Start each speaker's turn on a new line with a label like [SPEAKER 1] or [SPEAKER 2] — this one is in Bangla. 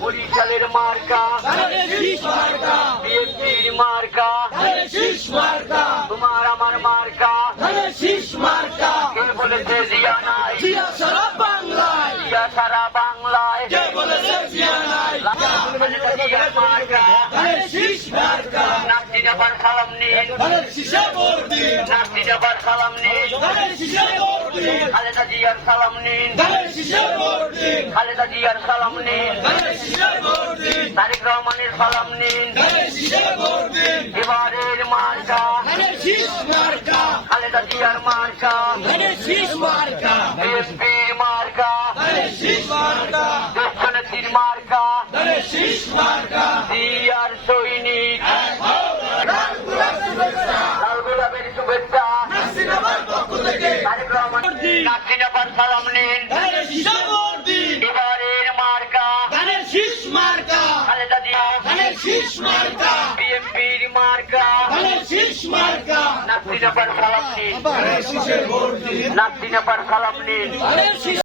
[SPEAKER 1] বরিশালের মার্কা। বিএনপির মার্কা। তোমার আমার মার্কা। কে বলেছে জিয়া নাই?
[SPEAKER 2] জিয়া সারা বাংলায়।
[SPEAKER 1] জিয়া সারা বাংলায়
[SPEAKER 2] কে বলেছে জিয়া নাই
[SPEAKER 1] মার্কা নাতি নেবার সালাম নিন।
[SPEAKER 2] ভোট দিন
[SPEAKER 1] সালাম নিন। খালেদা জিয়ার সালাম নিন। খালেদা জিয়ার সালাম নিন। তারেক রহমানের সালাম নিন। এবারের মার্কা।
[SPEAKER 2] মার্কা।
[SPEAKER 1] খালেদা জিয়ার মার্কা।
[SPEAKER 2] ধানের মার্কা।
[SPEAKER 1] মার্কা।
[SPEAKER 2] মার্কা
[SPEAKER 1] দেশনেত্রীর মার্কা
[SPEAKER 2] ধানের শীষ মার্কা
[SPEAKER 1] জিয়ার সৈনিক
[SPEAKER 2] লাল গোলাপ শুভেচ্ছা
[SPEAKER 1] লাল গোলাপের শুভেচ্ছা
[SPEAKER 2] হাসিনাবাদ পক্ষ থেকে
[SPEAKER 1] তারেক রহমান নাতি নেবার সালাম নিন
[SPEAKER 2] ধানের শীষে ভোট দিন
[SPEAKER 1] এবারের মার্কা
[SPEAKER 2] ধানের শীষ মার্কা।
[SPEAKER 1] খালেদা জিয়া।
[SPEAKER 2] ধানের শীষ মার্কা।
[SPEAKER 1] বিএনপির মার্কা।
[SPEAKER 2] ধানের শীষ মার্কা।
[SPEAKER 1] সালাম নিন। সালাম নিন।